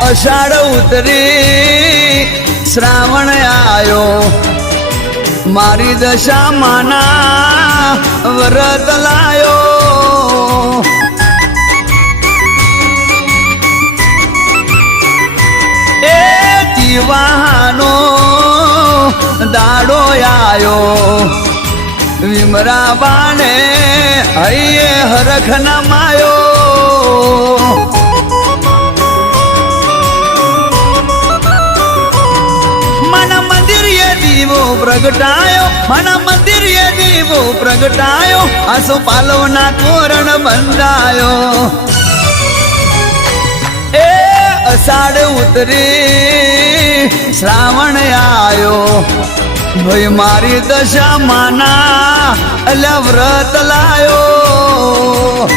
અષાઢ ઉતરી શ્રાવણ આયો મારી દશા માના વ્રત લાયો એ જીવાનો દાડો આયો વિમરા બાને હૈયે હરખ ના માયો દીવો પ્રગટાયો માના મંદિર એ દીવો પ્રગટાયો આસો પાલવના તોરણ બંધાયો એ અષાઢ ઉતરી શ્રાવણ આયો ભાઈ મારી દશા માના અલ્યા વ્રત લાયો